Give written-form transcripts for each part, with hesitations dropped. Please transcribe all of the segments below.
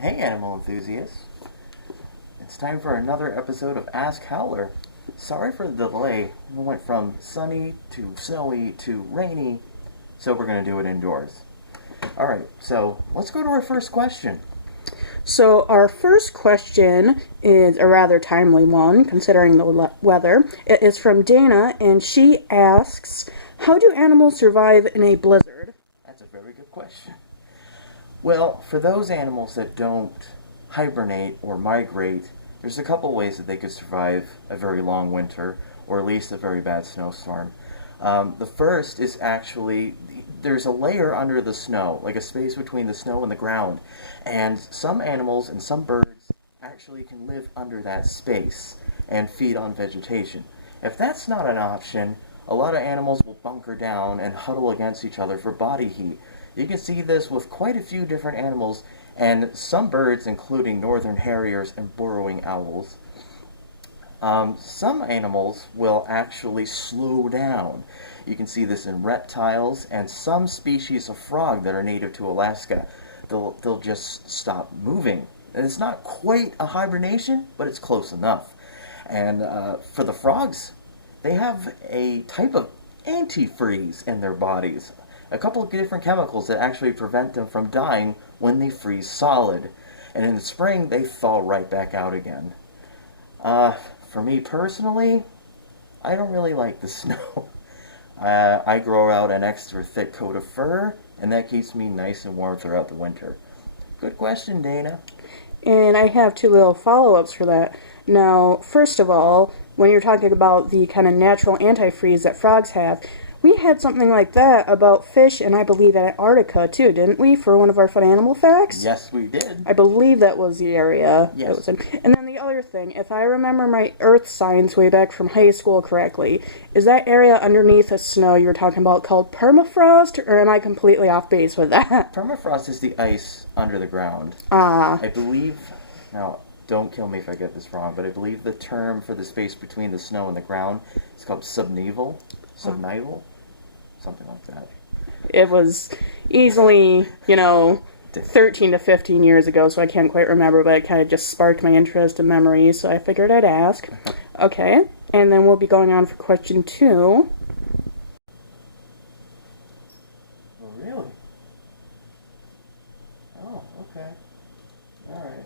Hey animal enthusiasts, it's time for another episode of Ask Howler. Sorry for the delay, we went from sunny to snowy to rainy, so we're going to do it indoors. Alright, so let's go to our first question. So our first question is a rather timely one, considering the weather. It is from Dana, and she asks, how do animals survive in a blizzard? That's a very good question. Well, for those animals that don't hibernate or migrate, there's a couple ways that they could survive a very long winter, or at least a very bad snowstorm. The first is actually, there's a layer under the snow, like a space between the snow and the ground, and some animals and some birds actually can live under that space and feed on vegetation. If that's not an option, a lot of animals will bunker down and huddle against each other for body heat. You can see this with quite a few different animals, and some birds, including northern harriers and burrowing owls. Some animals will actually slow down. You can see this in reptiles and some species of frog that are native to Alaska. They'll just stop moving. And it's not quite a hibernation, but it's close enough. And for the frogs, they have a type of antifreeze in their bodies. A couple of different chemicals that actually prevent them from dying when they freeze solid. And in the spring, they thaw right back out again. For me personally, I don't really like the snow. I grow out an extra thick coat of fur, and that keeps me nice and warm throughout the winter. Good question, Dana. And I have two little follow-ups for that. Now, first of all, when you're talking about the kind of natural antifreeze that frogs have, we had something like that about fish in, I believe, Antarctica, too, didn't we, for one of our fun animal facts? Yes, we did. I believe that was the area. Yes. It was in. And then the other thing, if I remember my earth science way back from high school correctly, is that area underneath the snow you were talking about called permafrost, or am I completely off base with that? Permafrost is the ice under the ground. Ah. I believe, now, don't kill me if I get this wrong, but I believe the term for the space between the snow and the ground is called subnival. Subnival? Something like that. It was easily, 13 to 15 years ago, so I can't quite remember, but it kind of just sparked my interest and memory, so I figured I'd ask. Okay, and then we'll be going on for question 2. Oh, really? Oh, okay. Alright.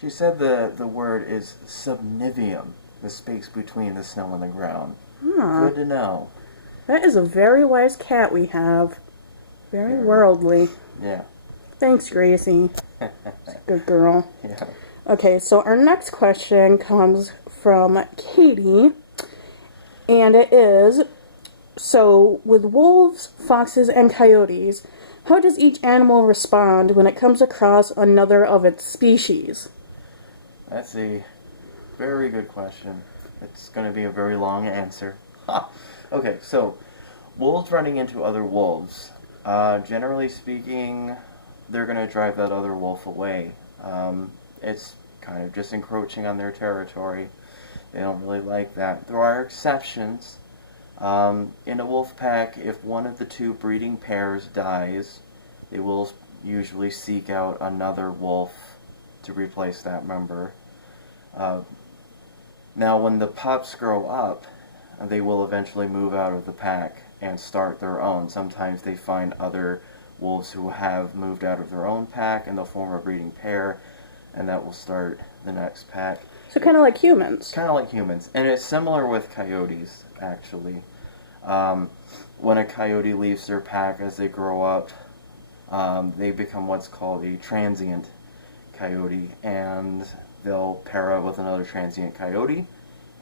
She said the word is subnivium, the space between the snow and the ground. Good to know. That is a very wise cat we have. Very worldly. Yeah. Thanks, Gracie. Good girl. Yeah. Okay, so our next question comes from Katie, and it is, so with wolves, foxes, and coyotes, how does each animal respond when it comes across another of its species? That's a very good question. It's going to be a very long answer. Ha! Okay, so wolves running into other wolves. Generally speaking, they're going to drive that other wolf away. It's kind of just encroaching on their territory. They don't really like that. There are exceptions. In a wolf pack, if one of the two breeding pairs dies, they will usually seek out another wolf to replace that member. Now, when the pups grow up, they will eventually move out of the pack and start their own. Sometimes they find other wolves who have moved out of their own pack and they'll form a breeding pair, and that will start the next pack. So kind of like humans. Kind of like humans. And it's similar with coyotes, actually. When a coyote leaves their pack as they grow up, they become what's called a transient coyote, and they'll pair up with another transient coyote,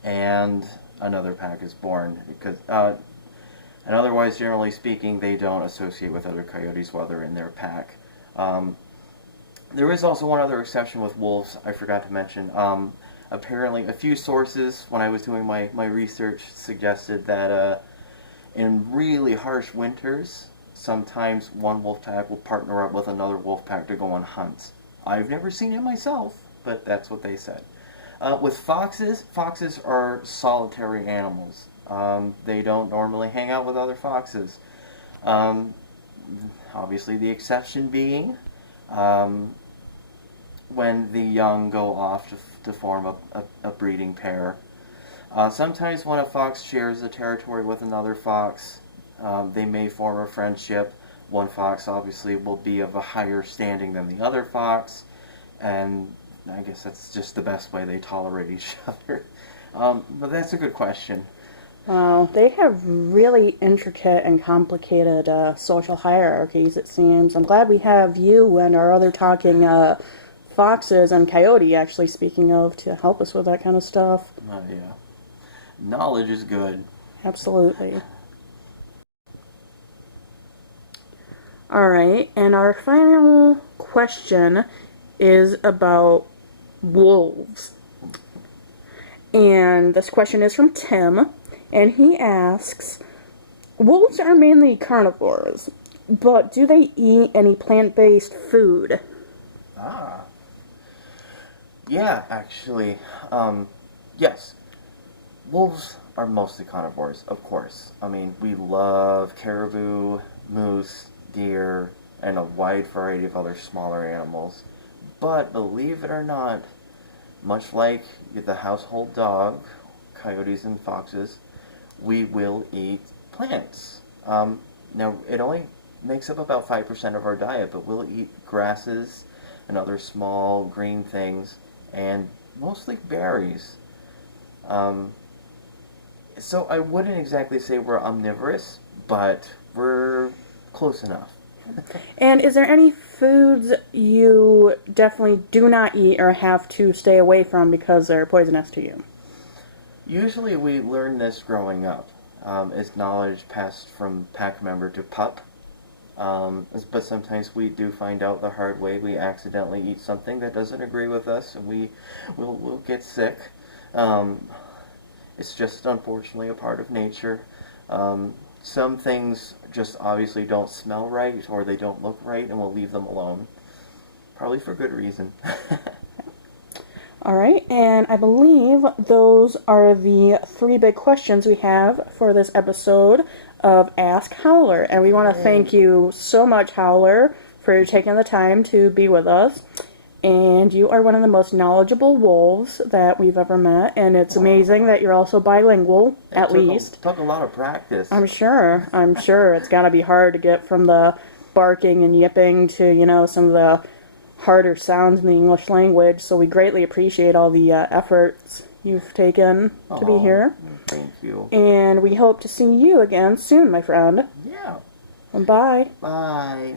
and another pack is born. Because, and otherwise, generally speaking, they don't associate with other coyotes while they're in their pack. There is also one other exception with wolves I forgot to mention. Apparently, a few sources, when I was doing my research, suggested that in really harsh winters, sometimes one wolf pack will partner up with another wolf pack to go on hunts. I've never seen it myself, but that's what they said. With foxes, foxes are solitary animals. They don't normally hang out with other foxes. Obviously the exception being when the young go off to form a breeding pair. Sometimes when a fox shares the territory with another fox, they may form a friendship. One fox obviously will be of a higher standing than the other fox, and I guess that's just the best way they tolerate each other. But that's a good question. Wow, they have really intricate and complicated social hierarchies, it seems. I'm glad we have you and our other talking foxes and coyote, actually, speaking of, to help us with that kind of stuff. Yeah. Knowledge is good. Absolutely. Alright, and our final question is about wolves. And this question is from Tim, and he asks, wolves are mainly carnivores, but do they eat any plant-based food? Ah. Yeah, actually. Yes. Wolves are mostly carnivores, of course. I mean, we love caribou, moose, deer, and a wide variety of other smaller animals. But believe it or not, much like the household dog, coyotes and foxes, we will eat plants. Now, it only makes up about 5% of our diet, but we'll eat grasses and other small green things, and mostly berries. So I wouldn't exactly say we're omnivorous, but we're close enough. And is there any foods you definitely do not eat or have to stay away from because they're poisonous to you? Usually we learn this growing up. It's knowledge passed from pack member to pup. But sometimes we do find out the hard way. We accidentally eat something that doesn't agree with us, and we'll get sick. It's just unfortunately a part of nature. Some things just obviously don't smell right, or they don't look right, and we'll leave them alone. Probably for good reason. Alright, and I believe those are the 3 big questions we have for this episode of Ask Howler. And we want to thank you so much, Howler, for taking the time to be with us. And you are one of the most knowledgeable wolves that we've ever met, and it's amazing that you're also bilingual, at least. Took a lot of practice. I'm sure. It's gotta be hard to get from the barking and yipping to, some of the harder sounds in the English language, so we greatly appreciate all the efforts you've taken to be here. Thank you. And we hope to see you again soon, my friend. Yeah. Bye. Bye.